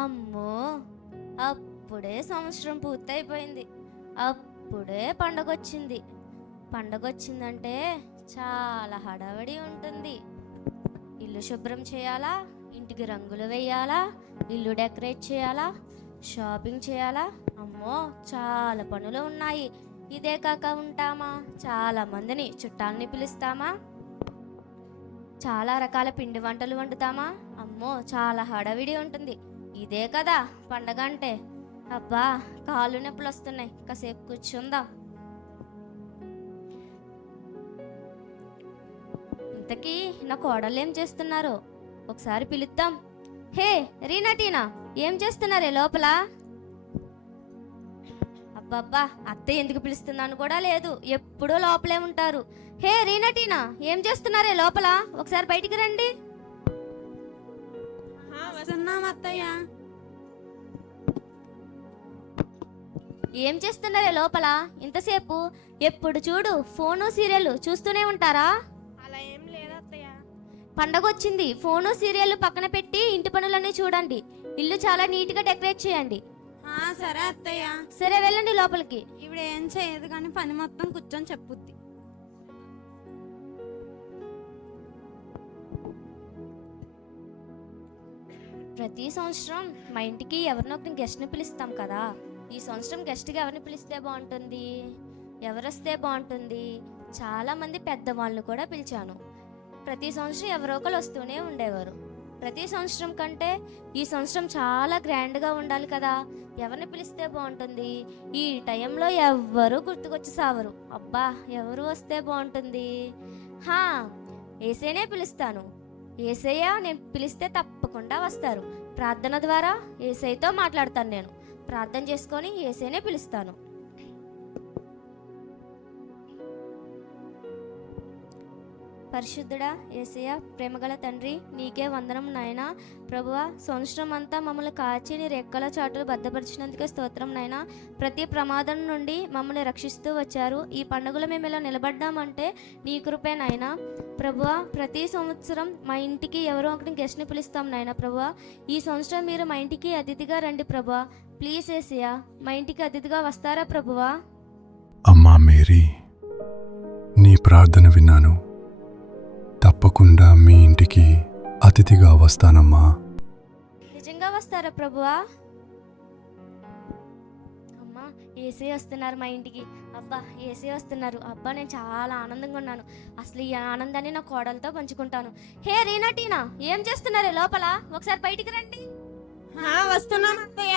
అమ్మో, అప్పుడే సంవత్సరం పూర్తయిపోయింది. అప్పుడే పండగొచ్చింది. పండగొచ్చిందంటే చాలా హడావిడి ఉంటుంది. ఇల్లు శుభ్రం చేయాలా, ఇంటికి రంగులు వేయాలా, ఇల్లు డెకరేట్ చేయాలా, షాపింగ్ చేయాలా. అమ్మో, చాలా పనులు ఉన్నాయి. ఇదే కాక ఉంటామా, చాలా మందిని చుట్టాలని పిలుస్తామా, చాలా రకాల పిండి వంటలు వండుతామా. అమ్మో, చాలా హడావిడి ఉంటుంది. ఇదే కదా పండగ అంటే. అబ్బా, కాళ్ళు నొప్పులు వస్తున్నాయి, కాసేపు కూర్చుందాం. ఇంతకీ నా కోడళ్ళు ఏం చేస్తున్నారో ఒకసారి పిలుద్దాం. హే రీనా, టీనా, ఏం చేస్తున్నారే లోపల? అబ్బబ్బా, అత్త ఎందుకు పిలుస్తున్నాను కూడా లేదు, ఎప్పుడూ లోపలే ఉంటారు. హే రీనా, టీనా, ఏం చేస్తున్నారే లోపల? ఒకసారి బయటికి రండి. అత్తయ్య. ఏం చేస్తున్నారే లోపల ఇంతసేపు? ఎప్పుడు చూడు ఫోను సీరియల్ చూస్తూనే ఉంటారా? అలా ఏం లేదు అత్తయ్య. పండగ వచ్చింది, ఫోను సీరియల్ పక్కన పెట్టి ఇంటి పనులన్నీ చూడండి. ఇల్లు చాలా నీట్గా డెకరేట్ చేయండి. సరే అత్తయ్య. సరే, వెళ్ళండి లోపలికి. ఇవిడ ఏం చేయదు కానీ పని మొత్తం కూర్చొని చెప్పుద్ది. ప్రతి సంవత్సరం మా ఇంటికి ఎవరినొకరిని గెస్ట్ని పిలుస్తాం కదా. ఈ సంవత్సరం గెస్ట్గా ఎవరిని పిలిస్తే బాగుంటుంది, ఎవరు వస్తే బాగుంటుంది? చాలామంది పెద్దవాళ్ళను కూడా పిలిచాను. ప్రతి సంవత్సరం ఎవరో ఒకరు వస్తూనే ఉండేవారు. ప్రతి సంవత్సరం కంటే ఈ సంవత్సరం చాలా గ్రాండ్గా ఉండాలి కదా. ఎవరిని పిలిస్తే బాగుంటుంది? ఈ టైంలో ఎవ్వరూ గుర్తుకొచ్చి సావరు. అబ్బా, ఎవరు వస్తే బాగుంటుంది? ఏసైనే పిలుస్తాను. ఏసయ్య నేను పిలిస్తే తప్పకుండా వస్తారు. ప్రార్థన ద్వారా ఏసైతో మాట్లాడతాను. నేను ప్రార్థన చేసుకొని ఏసైనే పిలుస్తాను. పరిశుద్ధుడా యేసయ్య, ప్రేమగల తండ్రి, నీకే వందనం నాయనా. ప్రభువా, సంవత్సరం అంతా మమ్మల్ని కాచి నీ రెక్కల చాటులు భద్రపరిచినందుకే స్తోత్రం నాయనా. ప్రతి ప్రమాదం నుండి మమ్మల్ని రక్షిస్తూ వచ్చారు. ఈ పండుగలో మేము ఇలా నిలబడ్డామంటే నీ కృపే నాయనా. ప్రభువా, ప్రతి సంవత్సరం మా ఇంటికి ఎవరో ఒకటి గెస్ట్ని పిలుస్తాం నాయనా. ప్రభువా, ఈ సంవత్సరం మీరు మా ఇంటికి అతిథిగా రండి ప్రభువా. ప్లీజ్ యేసయ్య, మా ఇంటికి అతిథిగా వస్తారా ప్రభువా? అమ్మా మేరీ, నీ ప్రార్థన విన్నాను. తప్పకుండా మీ ఇంటికి అతిథిగా వస్తానమ్మా. నిజంగా వస్తారా ప్రభువా? అమ్మా, ఏసీ వస్తున్నారు మా ఇంటికి. అబ్బా, ఏసీ వస్తున్నారు. అబ్బా, నేను చాలా ఆనందంగా ఉన్నాను. అసలు ఈ ఆనందాన్ని నా కోడలతో పంచుకుంటాను. హే రీనా, టీనా, ఏం చేస్తున్నారే లోపల? ఒకసారి బయటికి రండి. వస్తున్నాం అత్తయ్య.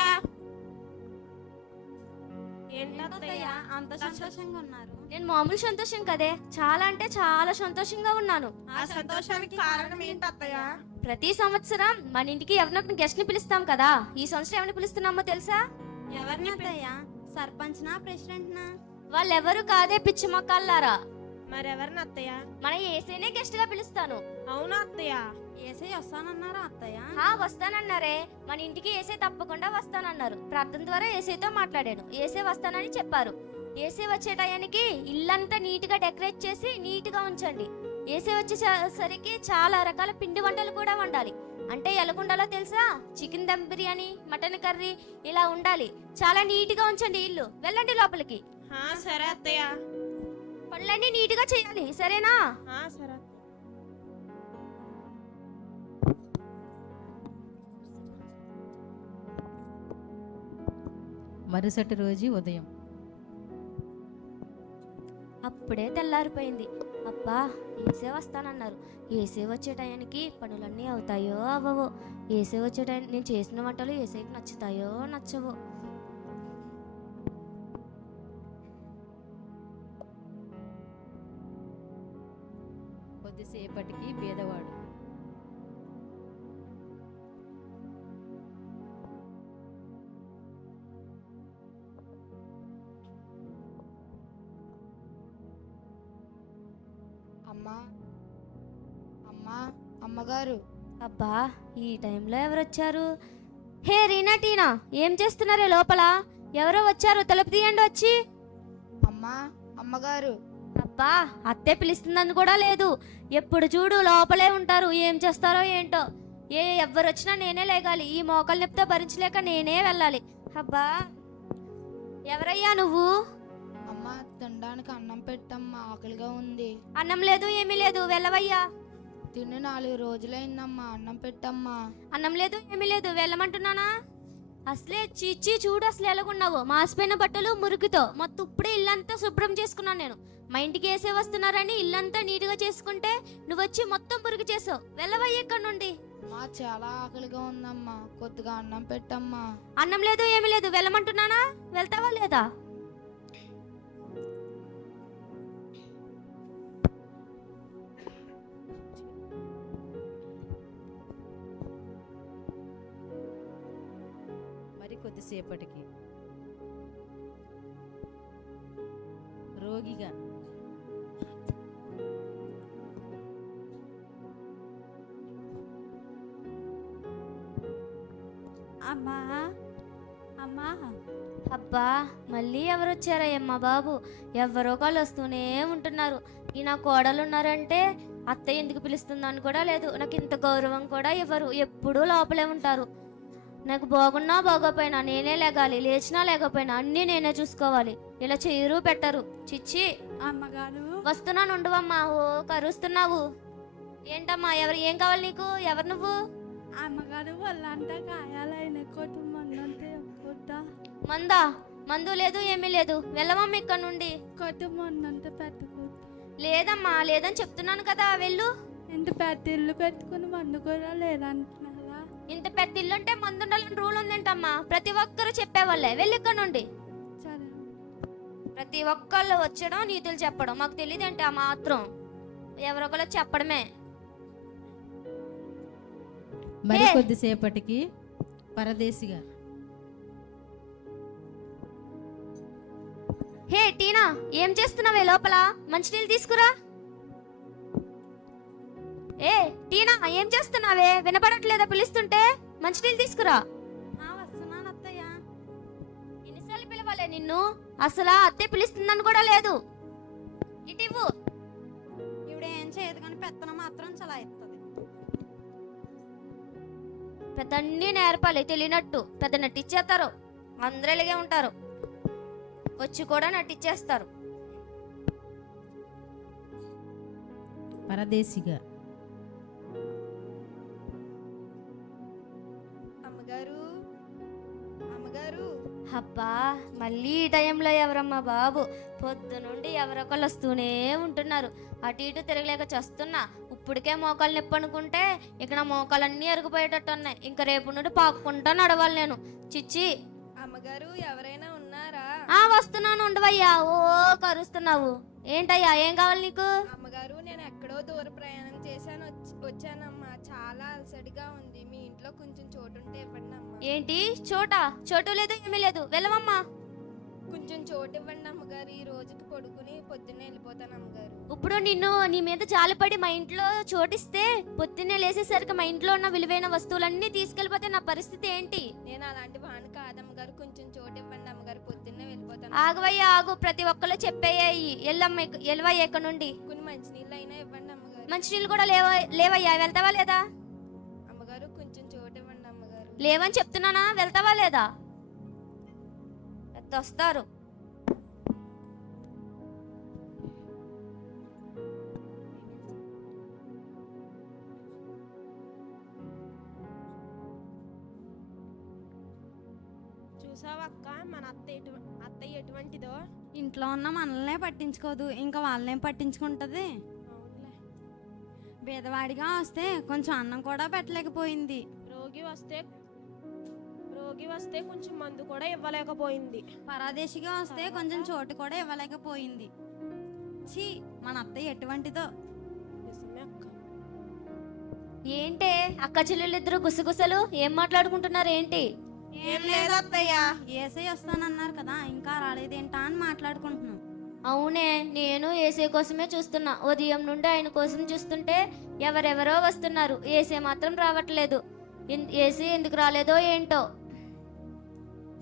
అంత సంతోషంగా ఉన్నారు? నేను మామూలు సంతోషం కదే, చాలా అంటే చాలా సంతోషంగా ఉన్నాను. ఆ సంతోషానికి కారణం ఏంటి అత్తయ్య? ప్రతి సంవత్సరం మన ఇంటికి ఎవరినొకరిని గెస్ట్ ని పిలుస్తాం కదా. ఈ సంవత్సరం ఎవరిని పిలుస్తున్నామో తెలుసా? ఎవరిని అత్తయ్య? సర్పంచ్ నా, ప్రెసిడెంట్ నా? వాళ్ళెవరు కాదే పిచ్చి మొక్కల్లారా. మరెవరిని అత్తయ్య? మన ఏసైనే గెస్ట్ గా పిలుస్తాను. అవునా అత్తయ్య? ఏసై వస్తానన్నారా అత్తయ్య? వస్తానన్నారే. మన ఇంటికి ఏసై తప్పకుండా వస్తానన్నారు. ప్రార్థన ద్వారా ఏసైతో మాట్లాడాను. ఏసై వస్తానని చెప్పారు. ఏసై వచ్చే టయానికి ఇల్లంతా నీట్ గా డెకరేట్ చేసి నీట్ గా ఉంచండి. ఏసై వచ్చేసరికి చాలా రకాల పిండి వంటలు కూడా వండాలి. అంటే ఎలాగుండాలో తెలుసా? Chicken dum biryani, mutton curry ఇలా ఉండాలి. చాలా నీట్ గా ఉంచండి ఇల్లు. వెళ్ళండి లోపలికి. సరే అత్తయ్య. పనులన్నీ నీట్ గా చేయాలి, సరేనా? సరే. మరుసటి రోజు ఉదయం అప్పుడే తెల్లారిపోయింది. అబ్బా, ఏసే వస్తానన్నారు. ఏసే వచ్చే టయానికి పనులన్నీ అవుతాయో అవ్వవో. ఏసే వచ్చే టైం నేను చేసిన వంటలు ఏసేకి నచ్చుతాయో నచ్చవో. కొద్దిసేపటికి బీదవాడు అమ్మగారు. అబ్బా, ఈ టైంలో ఎవరొచ్చారు? హే రీనా, టీనా, ఏం చేస్తున్నారే లోపల? ఎవరో వచ్చారు, తలుపు తీయండి వచ్చి. అమ్మగారు. అబ్బా, అత్తే పిలుస్తుందని కూడా లేదు. ఎప్పుడు చూడు లోపలే ఉంటారు. ఏం చేస్తారో ఏంటో. ఎవ్వరు వచ్చినా నేనే లేగాలి, ఈ మోకాలు నొప్పితో భరించలేక నేనే వెళ్ళాలి. అబ్బా, ఎవరయ్యా నువ్వు? అమ్మ తినడానికి అన్నం పెట్టమ్మా, ఆకలిగా ఉంది. అన్నం లేదు ఏమీ లేదు, వెళ్ళవయ్యా. తిని 4 రోజులైందమ్మా, అన్నం పెట్టమ్మా. అన్నం లేదు ఏమీ లేదు, వెళ్ళమంటున్నానా? అసలే చీచి చూడు, అసలు ఎలాగున్నావు, మాసిపోయిన బట్టలు మురికితో మొత్తం ఇప్పుడే ఇల్లంతా శుభ్రం చేసుకున్నాను నేను. మా ఇంటికి వేసే వస్తున్నారని ఇల్లంతా నీట్గా చేసుకుంటే నువ్వు వచ్చి మొత్తం మురికి చేసావు. వెళ్ళవయ్యా ఇక్కడ నుండి. మా చాలా ఆకలిగా ఉందమ్మా, కొద్దిగా అన్నం పెట్టమ్మా. అన్నం లేదు ఏమీ లేదు, వెళ్ళమంటున్నానా? వెళ్తావా లేదా? మరి కొద్దిసేపటికి రోగిగా అమ్మా అమ్మా అబ్బా, మళ్ళీ ఎవరు వచ్చారయ్యమ్మా బాబు? ఎవరో కాళ్ళు వస్తూనే ఉంటున్నారు. ఈ నా కోడలు ఉన్నారంటే అత్తయ్య ఎందుకు పిలుస్తుందని కూడా లేదు, నాకు ఇంత గౌరవం కూడా ఇవ్వరు, ఎప్పుడూ లోపలే ఉంటారు. నాకు బాగున్నా బాగోపోయినా నేనే లేగాలి, లేచినా లేకపోయినా అన్నీ నేనే చూసుకోవాలి. ఇలా చేయరు పెట్టరు. చిచ్చి. అమ్మగారు వస్తున్నాను ఉండవమ్మా. ఓ కరుస్తున్నావు ఏంటమ్మా? ఏం కావాలి నీకు? ఎవరు నువ్వు? అమ్మగారు వాళ్ళంతా గాయాలైన కొట్టు మందంతా కొట్టా మందా? మందు లేదు ఏమీ లేదు, వెళ్ళమమ్మా ఇక్కడ నుండి. కొట్టు మందంతా పెట్టుకుంటా. లేదమ్మా, లేదని చెప్తున్నాను కదా, వెళ్ళు. ఇంత పెద్ద ఇల్లు పెట్టుకుని మందు కూడా లేదంటున్నారా? ఇంత పెద్ద ఇల్లు అంటే మందు ఉండాలని రూల్ ఉందేంటమ్మా? ప్రతి ఒక్కరు చెప్పేవాళ్ళే, వెళ్ళి ఇక్కడ నుండి. సరే. ప్రతి ఒక్కళ్ళు వచ్చడం నీతులు చెప్పడం మాకు తెలియదేంటి? ఆ మాత్రం ఎవరొకరు చెప్పడమే. మరి హే! కొద్దిసేపటికి పరదేశిగా హే టీనా, ఏం చేస్తున్నావే లోపల? మంచినీళ్ళు తీసుకురా. ఏ టీనా, ఏం చేస్తున్నావే? వినపడట్లేదా పిలుస్తుంటే? మంచినీళ్ళు తీసుకురా. వస్తున్నాను అత్తయ్య. ఎన్నిసార్లు పిలవాలే నిన్ను? అసలు అత్తే పిలుస్తుందని కూడా లేదు. ఇటివ్వు. ఇవిడ ఏం చేయదు కానీ పెత్తనం మాత్రం చాలా ఎత్తది. పెద్ద అన్నీ నేర్పాలి తెలియనట్టు. పెద్ద నటిచ్చేస్తారు, అందరూ ఇలాగే ఉంటారు, వచ్చి కూడా నటిచ్చేస్తారు. పరదేశిగా అమ్మగారు అమ్మగారు అబ్బా, మళ్ళీ ఈ టైంలో ఎవరమ్మా బాబు? పొద్దు నుండి ఎవరొకళ్ళు వస్తూనే ఉంటున్నారు. అటు ఇటు తిరగలేక చేస్తున్నా. ఇప్పటికే మోకాలు నొప్పి అనుకుంటే ఇక నా మోకాలన్నీ అరిగిపోయేటట్టు ఉన్నాయి. ఇంకా రేపు నుండి పాక్కుంటా నడవాలి నేను. చిచ్చి. అమ్మగారు ఎవరైనా ఉన్నారా? వస్తున్నాను ఉండవయ్యా. ఓ కరుస్తున్నావు ఏంటయ్యా? ఏం కావాలి నీకు? అమ్మగారు నేను ఎక్కడో దూర ప్రయాణం చేశాను, వచ్చానమ్మా. చాలా అలసడిగా ఉంది. మీ ఇంట్లో కొంచెం చోటు ఉంటే ఇవ్వండి అమ్మా. ఏంటి చోటు లేదు ఏమీ లేదు, వెళ్ళవమ్మా. కొంచెం చోటు ఇవ్వండి అమ్మగారు. ఈ రోజుకి పడుకుని పొద్దున్నే వెళ్ళిపోతాను అమ్మగారు. ఇప్పుడు నీ మీద జాలిపడి మా ఇంట్లో చోటిస్తే పొద్దున్నే లేసేసరికి మా ఇంట్లో ఉన్న విలువైన వస్తువులన్నీ తీసుకెళ్ళిపోతే నా పరిస్థితి ఏంటి? నేను అలాంటి వాణి కాదమ్మగారు. కొంచెం చోటు ఇవ్వండి అమ్మగారు, పొద్దున్నే వెళ్ళిపోతాను. ఆగవయ్యా ఆగు, ప్రతి ఒక్కళ్ళు చెప్పేయాయి. వెళ్ళవయ్యా ఇక్కడ నుండి. కొన్ని మంచినీళ్ళు అయినా ఇవ్వండి అమ్మగారు. మంచినీళ్ళు కూడా లేవయ్యా, వెళ్తావా లేదా? అమ్మగారు కొంచెం చోటు ఇవ్వండి అమ్మగారు. లేవని చెప్తున్నానా, వెళ్తావా లేదా? వస్తారు. చూసావక్క మన అత్తయ్య ఎటువంటిదో. ఇంట్లో ఉన్న మనల్నే పట్టించుకోదు, ఇంకా వాళ్ళనేం పట్టించుకుంటది? అవునులే. బీదవాడిగా వస్తే కొంచెం అన్నం కూడా పెట్టలేకపోయింది. రోగి వస్తే కొంచెం మందు కూడా ఇవ్వలేకపోయింది. పరాదేశిగా వస్తే కొంచెం చోటు కూడా ఇవ్వలేకపోయింది. ఛీ, మన అత్తయ్య ఎటువంటిదో. నిజమే అక్క. ఏంటే అక్క చెల్లెళ్ళిద్దరు గుసగుసలు ఏం మాట్లాడుకుంటున్నారు ఏంటి? ఏం లేదు అత్తయ్య, ఏసై వస్తానన్నారు కదా, ఇంకా రాలేదేంటా అని మాట్లాడుకుంటున్నాం. అవునే, నేను ఏసే కోసమే చూస్తున్నా. ఉదయం నుండి ఆయన కోసం చూస్తుంటే ఎవరెవరో వస్తున్నారు, ఏసే మాత్రం రావట్లేదు. ఏసీ ఎందుకు రాలేదో ఏంటో.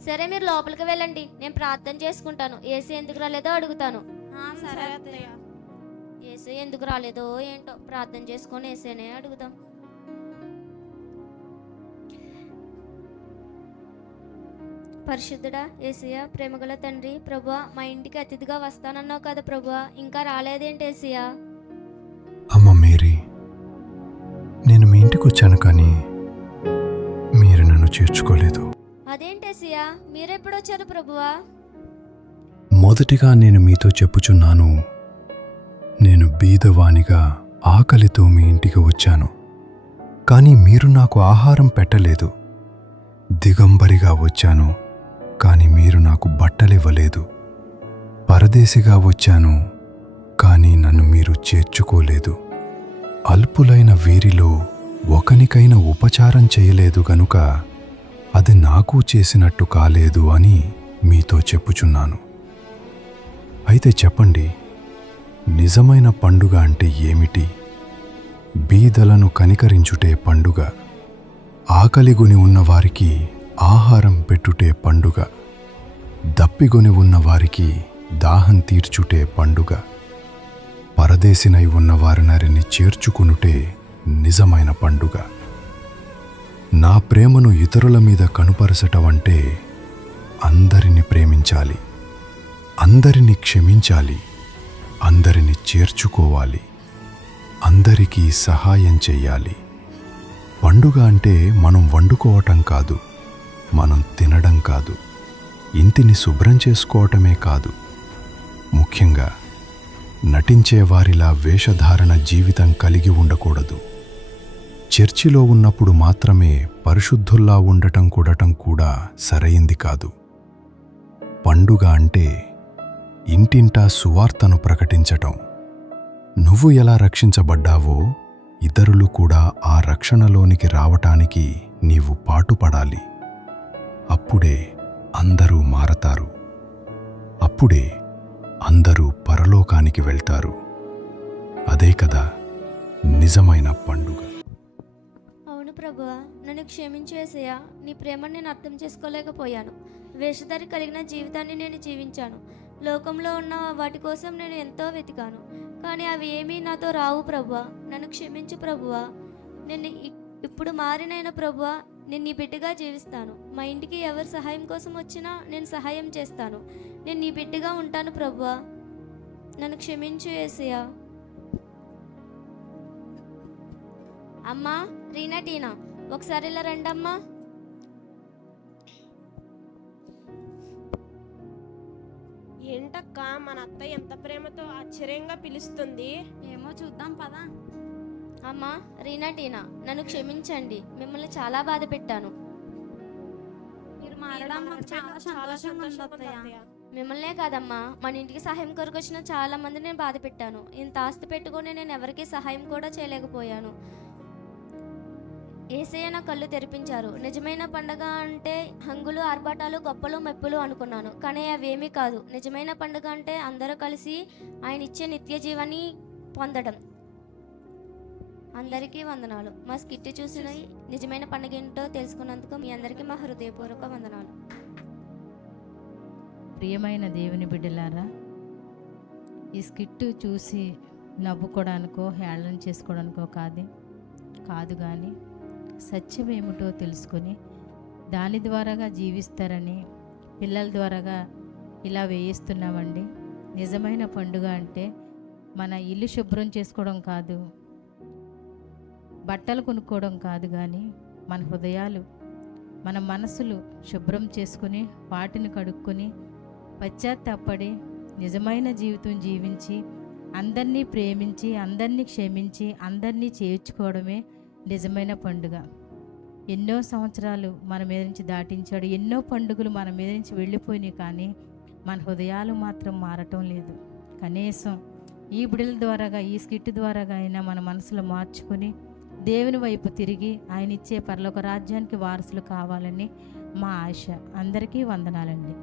సరే మీరు లోపలికి వెళ్ళండి, నేను ప్రార్థన చేసుకుంటాను. ఏసీ ఎందుకు రాలేదో అడుగుతాను. సరే అత్తయ్య. ఏసీ ఎందుకు రాలేదో ఏంటో, ప్రార్థన చేసుకొని ఏసేనే అడుగుదాం. పరిశుద్ధుడా యేసయ్య, ప్రేమగల తండ్రి, ప్రభువా మా ఇంటికి అతిథిగా వస్తానన్నావు కదా ప్రభువా, ఇంకా రాలేదేంటి యేసయ్య? అమ్మ మేరీ, నేను మీ ఇంటికి వచ్చాను కానీ మీరు నన్ను చేర్చుకోలేదు. అదేంటి యేసయ్య, మీరెప్పుడు వచ్చారు ప్రభువా? మొదటిగా నేను మీతో చెప్పుచున్నాను, నేను బీదవానిగా ఆకలితో మీ ఇంటికి వచ్చాను, కానీ మీరు నాకు ఆహారం పెట్టలేదు. దిగంబరిగా వచ్చాను, కానీ మీరు నాకు బట్టలివ్వలేదు. పరదేశిగా వచ్చాను, కానీ నన్ను మీరు చేర్చుకోలేదు. అల్పులైన వీరిలో ఒకనికైనా ఉపచారం చేయలేదు గనుక అది నాకు చేసినట్టు కాలేదు అని మీతో చెప్పుచున్నాను. అయితే చెప్పండి, నిజమైన పండుగ అంటే ఏమిటి? బీదలను కనికరించుటే పండుగ, ఆకలిగొని ఉన్నవారికి ఆహారం పెట్టుటే పండుగ, దప్పిగొని ఉన్నవారికి దాహం తీర్చుటే పండుగ, పరదేశినై ఉన్నవారినరిని చేర్చుకునుటే నిజమైన పండుగ. నా ప్రేమను ఇతరుల మీద కనుపరచటమంటే అందరిని ప్రేమించాలి, అందరిని క్షమించాలి, అందరిని చేర్చుకోవాలి, అందరికీ సహాయం చెయ్యాలి. పండుగ అంటే మనం వండుకోవటం కాదు, మనం తినడం కాదు, ఇంటిని శుభ్రం చేసుకోవటమే కాదు. ముఖ్యంగా నటించేవారిలా వేషధారణ జీవితం కలిగి ఉండకూడదు. చర్చిలో ఉన్నప్పుడు మాత్రమే పరిశుద్ధుల్లా ఉండటం కూడా సరైంది కాదు. పండుగ అంటే ఇంటింటా సువార్తను ప్రకటించటం. నువ్వు ఎలా రక్షించబడ్డావో ఇతరులు కూడా ఆ రక్షణలోనికి రావటానికి నీవు పాటుపడాలి. అప్పుడే అందరూ మారతారు, అప్పుడే అందరూ పరలోకానికి వెళ్తారు. అదే కదా నిజమైన పండుగ. అవును ప్రభువా, నన్ను క్షమించు యేసయ్య. నీ ప్రేమను నేను అర్థం చేసుకోలేకపోయాను. వేషధారి కలిగిన జీవితాన్ని నేను జీవించాను. లోకంలో ఉన్న వాటి కోసం నేను ఎంతో వెతికాను, కానీ అవి ఏమీ నాతో రావు ప్రభువా. నన్ను క్షమించు ప్రభువా. నేను ఇప్పుడు మారినైన ప్రభువా, నేను నీ బిడ్డగా జీవిస్తాను. మా ఇంటికి ఎవరు సహాయం కోసం వచ్చినా నేను సహాయం చేస్తాను. నేను నీ బిడ్డగా ఉంటాను ప్రభువా. నన్ను క్షమించు యేసయ్య. అమ్మా రీనా, టీనా, ఒకసారి ఇలా రండమ్మా. ఏంటక్క మన అత్త ఎంత ప్రేమతో ఆశ్చర్యంగా పిలుస్తుంది. ఏమో చూద్దాం పదా. అమ్మా రీనా, టీనా, నన్ను క్షమించండి. మిమ్మల్ని చాలా బాధ పెట్టాను. మీరు మారడం మాకు చాలా సంతోషంగా ఉంది అత్తయ్య. మిమ్మల్నే కాదమ్మా, మన ఇంటికి సహాయం కొరకు వచ్చిన చాలా మంది నేను బాధ పెట్టాను. ఇంత ఆస్తి పెట్టుకొని నేను ఎవరికీ సహాయం కూడా చేయలేకపోయాను. యేసయ్య నా కళ్ళు తెరిపించారు. నిజమైన పండుగ అంటే హంగులు, ఆర్భాటాలు, గొప్పలు, మెప్పులు అనుకున్నాను, కానీ అవేమీ కాదు. నిజమైన పండుగ అంటే అందరూ కలిసి ఆయన ఇచ్చే నిత్య జీవాన్ని పొందడం. అందరికీ వందనాలు. మా స్కిట్ చూసి నిజమైన పండుగ ఏంటో తెలుసుకున్నందుకు మీ అందరికీ మా హృదయపూర్వక వందనాలు. ప్రియమైన దేవుని బిడ్డలారా, ఈ స్కిట్ చూసి నవ్వుకోవడానికో హేళన చేసుకోవడానికో కాదు కానీ సత్యమేమిటో తెలుసుకొని దాని ద్వారాగా జీవిస్తారని పిల్లల ద్వారాగా ఇలా వేయిస్తున్నామండి. నిజమైన పండుగ అంటే మన ఇల్లు శుభ్రం చేసుకోవడం కాదు, బట్టలు కొనుక్కోవడం కాదు, కానీ మన హృదయాలు, మన మనసులు శుభ్రం చేసుకుని వాటిని కడుక్కొని పశ్చాత్తాపడి నిజమైన జీవితం జీవించి అందరినీ ప్రేమించి అందరినీ క్షమించి అందరినీ చేర్చుకోవడమే నిజమైన పండుగ. ఎన్నో సంవత్సరాలు మన మీద నుంచి దాటించాడు, ఎన్నో పండుగలు మన మీద నుంచి వెళ్ళిపోయినాయి, కానీ మన హృదయాలు మాత్రం మారటం లేదు. కనీసం ఈ బిడ్డల ద్వారాగా, ఈ స్కిట్ ద్వారాగా అయినా మన మనసులో మార్చుకొని దేవుని వైపు తిరిగి ఆయన ఇచ్చే పరలోక రాజ్యానికి వారసులు కావాలని మా ఆశ. అందరికీ వందనాలండి.